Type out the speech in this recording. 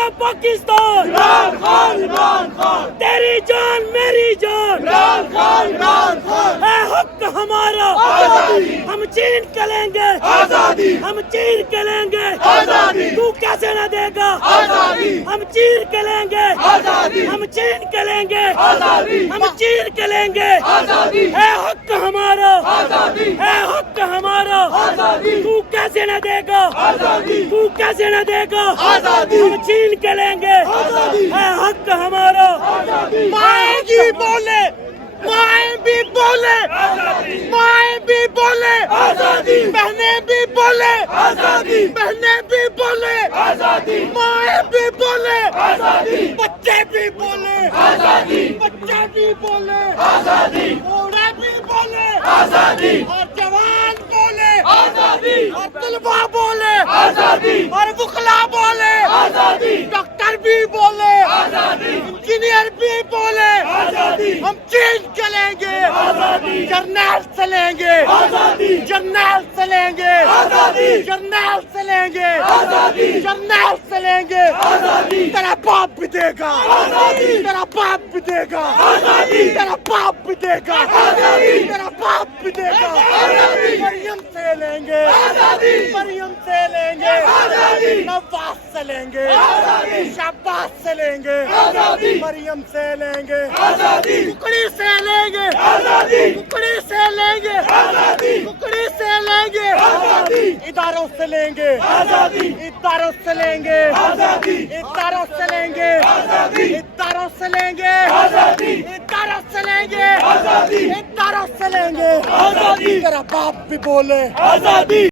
گا پاکستان. عمران خان عمران خان تیری جان میری جان عمران خان عمران خان ہے حق ہمارا. آزادی ہم چھین کے لیں گے آزادی ہم چیر کے لیں گے آزادی تو کیسے نہ دے گا. آزادی ہم چیر کے لیں گے آزادی ہم چھین کے لیں گے آزادی ہم چیر کے لیں گے. آزادی ہے حق ہمارا آزادی ہے حق ہمارا. آزادی تو کیسے نہ دے گا آزادی تو کیسے نہ دے گا. آزادی ہم چھین کے لیں گے آزادی ہے حق ہمارا. مائیں بھی بولے مائیں بھی بولے مائیں بھی بولے آزادی بہنیں بھی بولے آزادی بہنیں بھی بولے آزادی مائیں بھی بولے آزادی بچے بھی بولے آزادی بچے بھی بولے آزادی بوڑھے بھی بولے آزادی اور جوان بولے آزادی اور طلبا بولے آزادی اور وکلا بولے آزادی ڈاکٹر بھی بولے آزادی انجینئر بھی بولے آزادی ہم چینج چلیں گے آزادی جرنیل چلیں گے آزادی جرنیل چلیں گے آزادی جرنیل چلیں گے آزادی جرنیل چلیں گے آزادی تیرا باپ بھی دے گا آزادی تیرا باپ بھی دے گا آزادی تیرا باپ بھی دے گا آزادی تیرا باپ بھی دے گا آزادی مریم سے لیں گے آزادی مریم سے لیں گے آزادی نواز سے لیں گے آزادی شہباز سے لیں گے آزادی مریم سے لیں گے آزادی ککڑی سے لیں گے آزادی ککڑی سے لیں گے آزادی ککڑی سے لیں گے آزادی اداروں سے لیں گے آزادی اداروں سے لیں گے آزادی اداروں سے لیں گے آزادی اداروں سے لیں گے آزادی اداروں سے لیں گے آزادی اداروں سے لیں گے آزادی تیرا باپ بھی بولے آزادی